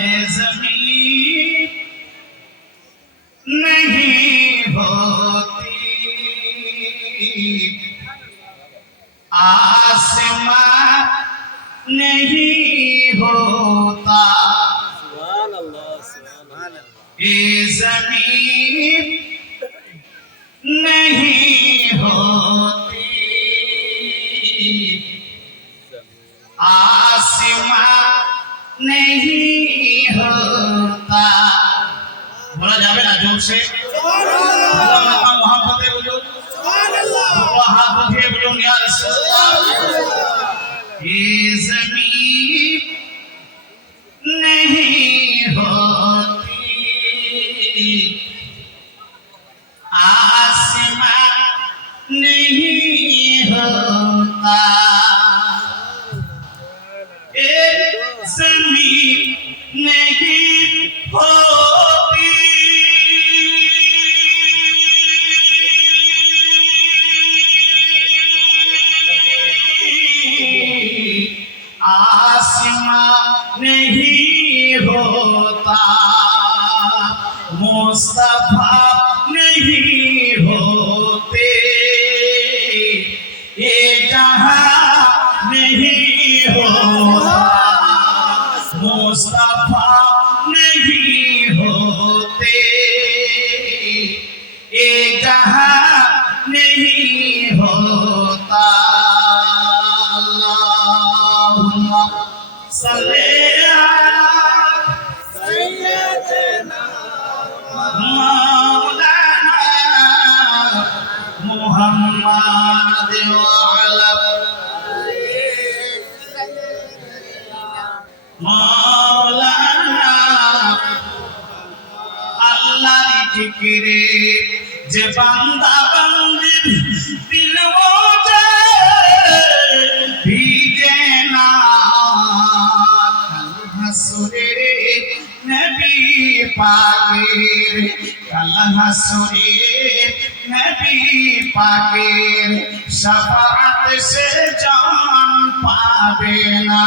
ए जमीन नहीं होती आसमां नहीं होता ये जमीन नहीं होती आसमां नहीं बोला जावे ना जोर से मोहब्बत बोलो हाथ उठिए बोलो या रसूल ये जमीन नहीं होती आसमां नहीं होता एक जमीन नहीं आसमां नहीं होता मुस्तफा नहीं होते ये जहां नहीं যে বান্দা বান্দির দিল নবী পাকের কাল হাসুরে নবী পাকের শফাআত সে জান পাবে না।